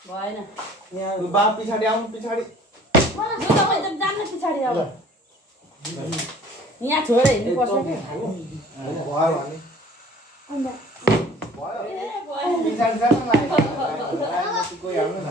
भएन यहाँ बा पछाडि आउनु पछाडि मलाई जो तपाईँ त जान्न पछाडि अब यहाँ छोडेर हिँड्नु पर्छ के भयो भने भयो पछाडि जानु न कोही आउनु न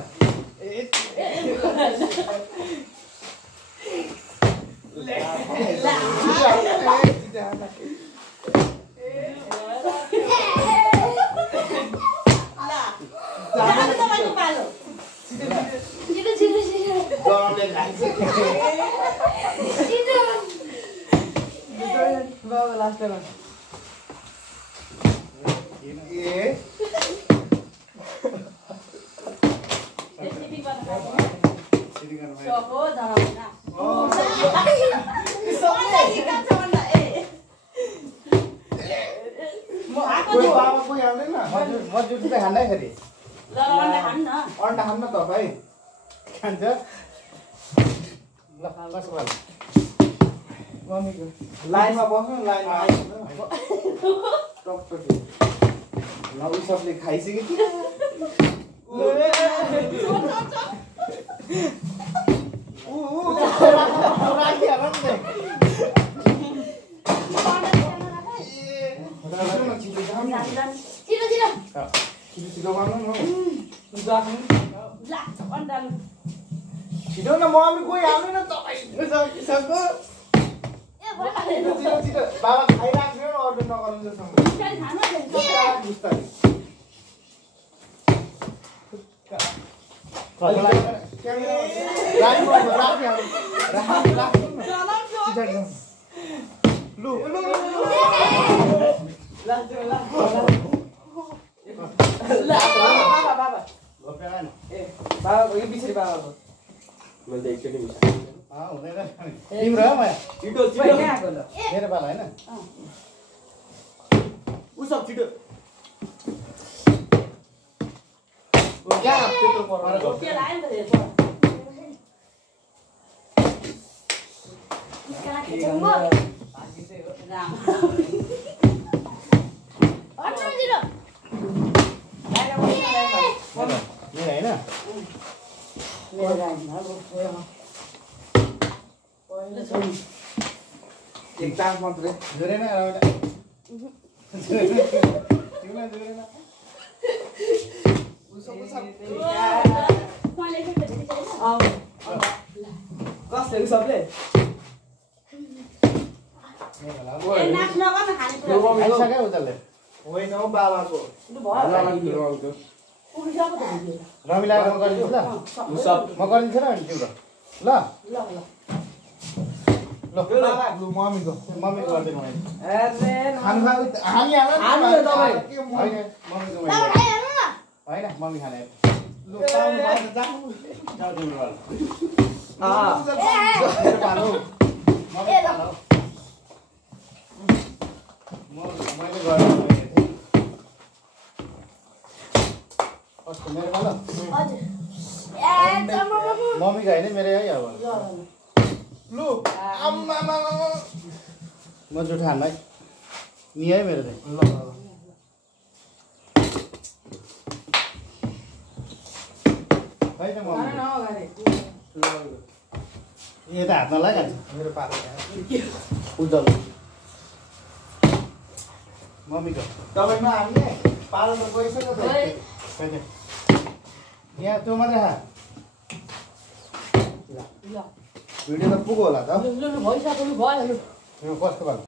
मजुटी त खाँदैखेरि अन्डा खान्न तपाईँ खान्छ ल कसो भयो मम्मीको लाइनमा बस्नु लाइनमा ल उ सबले खाइसक्यो छिटो न मम्मी कोही आउनु न तपाईँ बाबा खाइराख्नु अर्डर नगर्नु बाबाको यो बिछरी बाबाको मैले एकचोटि मिसा हुँदैन तिम्रो हो म छिटो कहाँ आएको ल मेरो पाला हैन उ सब छिटो कहाँ त्यत्रो पर्छ के लाइन त हेर्छ कहाँ खिचौँ म राम अर्चन दिलो मेरो हैन मेरो गाडी पहिलो छोडी एक तास मात्रै जुरेन एउटा तिमीलाई जुरेन कसले सबले आइसक्यो उताले होइन हौ बाबाको रमिला म गरिदिन्छु ल म गरिदिन्छु ल अनि तिम्रो ल ल मम्मीको मम्मीको गरिदिनु मैले हामी होइन मम्मीको मैले होइन मम्मी खाने जाऊ तिम्रो पालो मम्मी पालो मैले गरेँ कस्तो मेरो पालो मम्मीको होइन मेरो है अब लु आम्मा म जुठा हान्नु है नि है मेरो चाहिँ होइन मम्मी ए त हातमा लगाइहाल्छ मेरो पालो उज्जल मम्मीको तपाईँमा हाल्ने पालो त गइसक्यो यहाँ त्यो मात्रै खा भिडियो त पुग्यो होला त भइसक्यो भयो यो कस्तो भयो